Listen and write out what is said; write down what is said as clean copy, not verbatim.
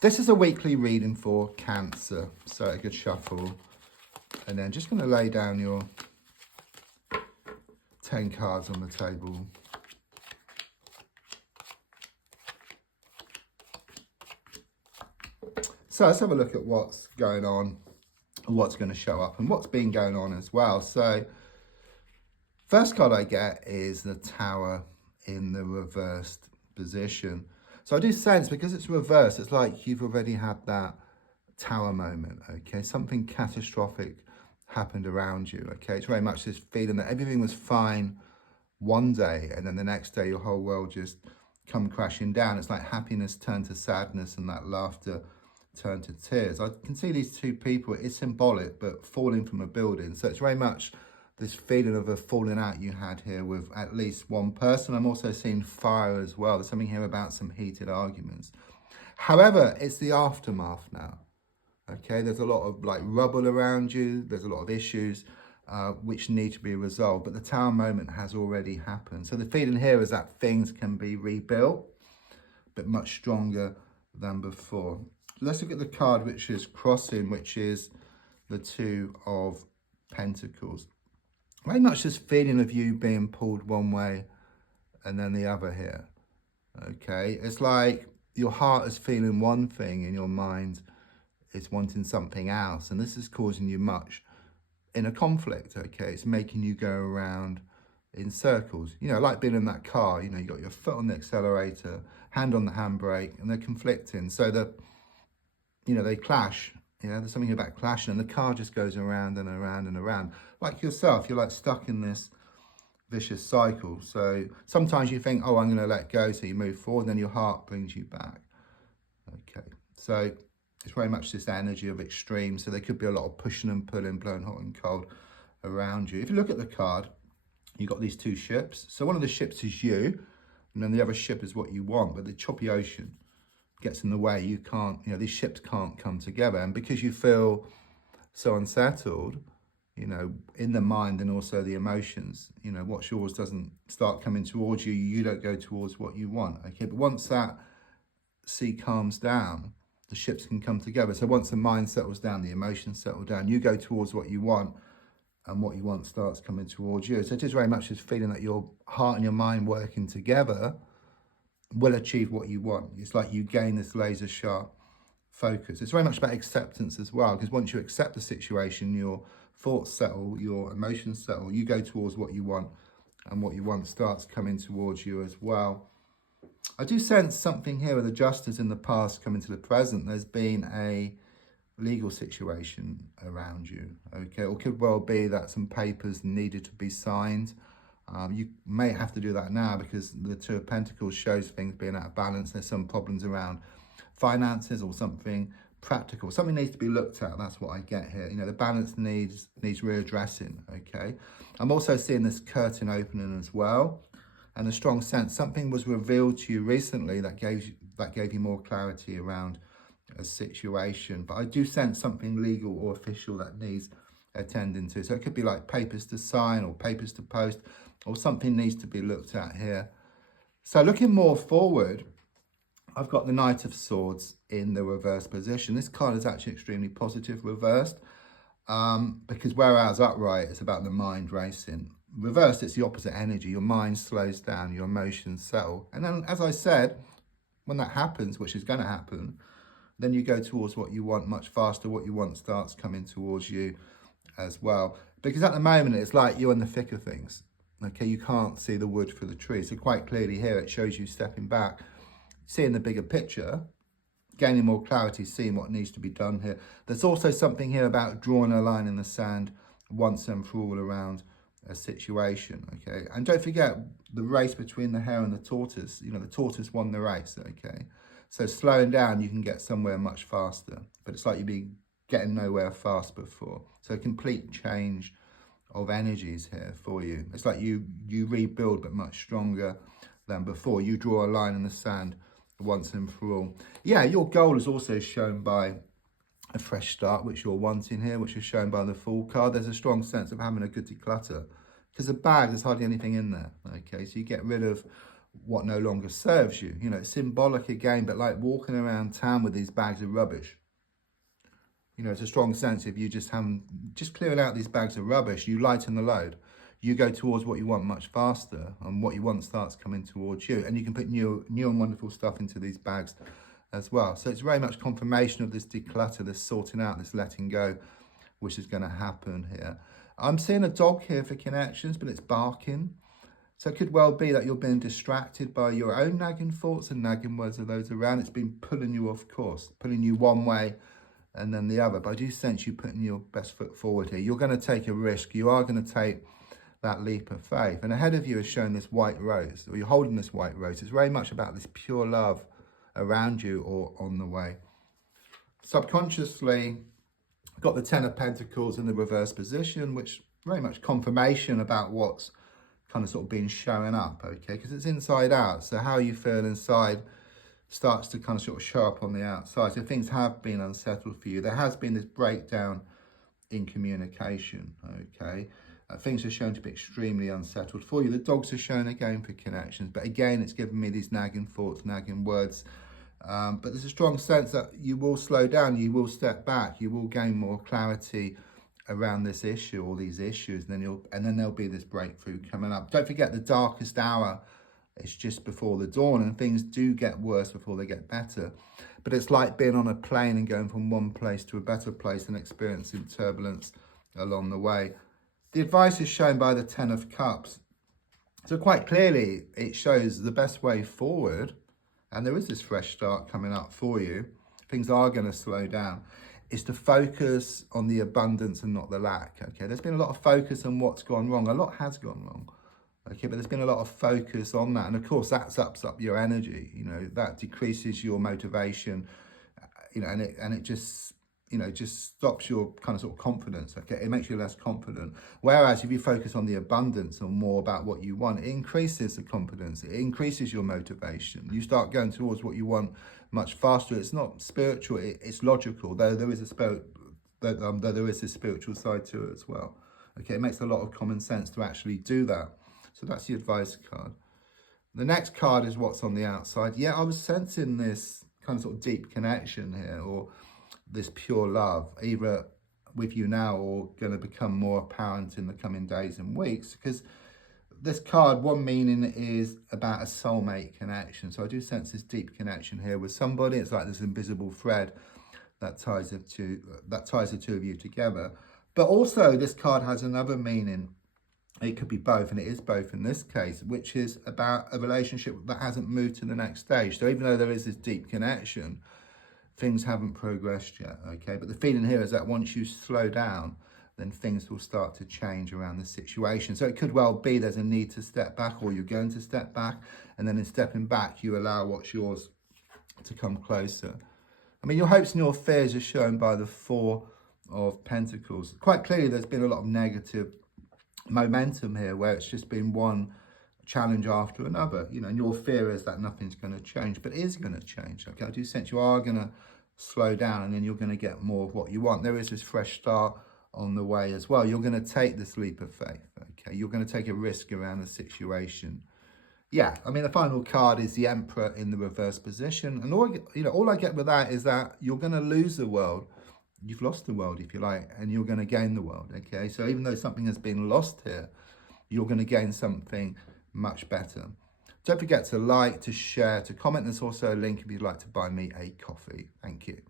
This is a weekly reading for Cancer. So a good shuffle. And then just going to lay down your 10 cards on the table. So let's have a look at what's going on and what's going to show up and what's been going on as well. So first card I get is the Tower in the reversed position. So I do sense, because it's reversed, it's like you've already had that Tower moment, okay? Something catastrophic happened around you, okay? It's very much this feeling that everything was fine one day and then the next day your whole world just come crashing down. It's like happiness turned to sadness and that laughter turned to tears. I can see these two people, it's symbolic, but falling from a building. So it's very much this feeling of a falling out you had here with at least one person. I'm also seeing fire as well. There's something here about some heated arguments. However, it's the aftermath now. Okay, there's a lot of like rubble around you. There's a lot of issues which need to be resolved, but the Tower moment has already happened. So the feeling here is that things can be rebuilt, but much stronger than before. Let's look at the card which is crossing, which is the Two of Pentacles. Very much this feeling of you being pulled one way and then the other here. Okay, it's like your heart is feeling one thing and your mind is wanting something else, and this is causing you much inner conflict. Okay, it's making you go around in circles, you know, like being in that car. You know, you got your foot on the accelerator, hand on the handbrake, and they're conflicting, so they clash. There's something about clashing, and the car just goes around and around and around. Like yourself, you're like stuck in this vicious cycle. So sometimes you think, oh, I'm going to let go, so you move forward, and then your heart brings you back. Okay, so it's very much this energy of extreme. So there could be a lot of pushing and pulling, blowing hot and cold around you. If you look at the card, you've got these two ships. So one of the ships is you, and then the other ship is what you want, but the choppy ocean gets in the way. You can't, these ships can't come together. And because you feel so unsettled, in the mind and also the emotions, what's yours doesn't start coming towards you. You don't go towards what you want. Okay, but once that sea calms down, the ships can come together. So once the mind settles down, the emotions settle down, you go towards what you want, and what you want starts coming towards you. So it is very much this feeling that your heart and your mind working together will achieve what you want. It's like you gain this laser sharp focus. It's very much about acceptance as well, because once you accept the situation, your thoughts settle, your emotions settle, you go towards what you want, and what you want starts coming towards you as well. I do sense something here with the Justice in the past coming to the present. There's been a legal situation around you, okay? Or could well be that some papers needed to be signed. You may have to do that now because the Two of Pentacles shows things being out of balance. There's some problems around finances or something practical. Something needs to be looked at. That's what I get here. The balance needs readdressing, okay? I'm also seeing this curtain opening as well, and a strong sense something was revealed to you recently that gave you more clarity around a situation. But I do sense something legal or official that needs attending to. So it could be like papers to sign or papers to post, or something needs to be looked at here. So looking more forward, I've got the Knight of Swords in the reverse position. This card is actually extremely positive reversed, because whereas upright, it's about the mind racing. Reversed, it's the opposite energy. Your mind slows down, your emotions settle. And then, as I said, when that happens, which is going to happen, then you go towards what you want much faster. What you want starts coming towards you as well. Because at the moment, it's like you're in the thick of things. Okay, you can't see the wood for the tree. So quite clearly here, it shows you stepping back, seeing the bigger picture, gaining more clarity, seeing what needs to be done here. There's also something here about drawing a line in the sand once and for all around a situation, okay? And don't forget the race between the hare and the tortoise. The tortoise won the race, okay? So slowing down, you can get somewhere much faster. But it's like you've been getting nowhere fast before. So a complete change of energies here for you. It's like you rebuild, but much stronger than before. You draw a line in the sand once and for all. Yeah, your goal is also shown by a fresh start, which you're wanting here, which is shown by the Fool card. There's a strong sense of having a good declutter, because the bag, there's hardly anything in there, okay? So you get rid of what no longer serves you. You know, it's symbolic again, but like walking around town with these bags of rubbish. You know, it's a strong sense if you just clearing out these bags of rubbish, you lighten the load. You go towards what you want much faster, and what you want starts coming towards you. And you can put new and wonderful stuff into these bags as well. So it's very much confirmation of this declutter, this sorting out, this letting go, which is going to happen here. I'm seeing a dog here for connections, but it's barking. So it could well be that you're being distracted by your own nagging thoughts and nagging words of those around. It's been pulling you off course, pulling you one way and then the other. But I do sense you putting your best foot forward here. You're going to take a risk. You are going to take that leap of faith. And ahead of you is shown this white rose, or you're holding this white rose. It's very much about this pure love around you or on the way. Subconsciously, got the Ten of Pentacles in the reverse position, which very much confirmation about what's kind of sort of being showing up, okay? Because it's inside out. So how you feel inside starts to kind of sort of show up on the outside. So things have been unsettled for you. There has been this breakdown in communication, okay? Things are shown to be extremely unsettled for you. The dogs are shown again for connections, but again, it's given me these nagging thoughts, nagging words. But there's a strong sense that you will slow down, you will step back, you will gain more clarity around this issue or these issues, and then there'll be this breakthrough coming up. Don't forget, the darkest hour is just before the dawn, and things do get worse before they get better. But it's like being on a plane and going from one place to a better place and experiencing turbulence along the way. The advice is shown by the Ten of Cups. So quite clearly, it shows the best way forward, and there is this fresh start coming up for you. Things are going to slow down. Is to focus on the abundance and not the lack, okay? There's been a lot of focus on what's gone wrong. A lot has gone wrong, okay? But there's been a lot of focus on that. And of course, that ups up your energy, you know, that decreases your motivation, you know, and it just, you know, just stops your kind of sort of confidence, okay? It makes you less confident. Whereas if you focus on the abundance or more about what you want, it increases the confidence, it increases your motivation. You start going towards what you want much faster. It's not spiritual, it's logical, though there is a spiritual side to it as well. Okay, it makes a lot of common sense to actually do that. So that's the advice card. The next card is what's on the outside. Yeah, I was sensing this kind of sort of deep connection here, or this pure love, either with you now or going to become more apparent in the coming days and weeks. Because this card, one meaning is about a soulmate connection. So I do sense this deep connection here with somebody. It's like this invisible thread that ties the two of you together. But also this card has another meaning. It could be both, and it is both in this case, which is about a relationship that hasn't moved to the next stage. So even though there is this deep connection, things haven't progressed yet, okay? But the feeling here is that once you slow down, then things will start to change around the situation. So it could well be there's a need to step back, or you're going to step back, and then in stepping back, you allow what's yours to come closer. I mean, your hopes and your fears are shown by the Four of Pentacles. Quite clearly, there's been a lot of negative momentum here, where it's just been one challenge after another, you know, and your fear is that nothing's going to change, but it is going to change, okay? I do sense you are going to slow down, and then you're going to get more of what you want. There is this fresh start on the way as well. You're going to take this leap of faith, okay? You're going to take a risk around the situation. Yeah, I mean, the final card is the Emperor in the reverse position, and all I get with that is that you're going to lose the world. You've lost the world, if you like, and you're going to gain the world, okay? So even though something has been lost here, you're going to gain something much better. Don't forget to like, to share, to comment. There's also a link if you'd like to buy me a coffee. Thank you.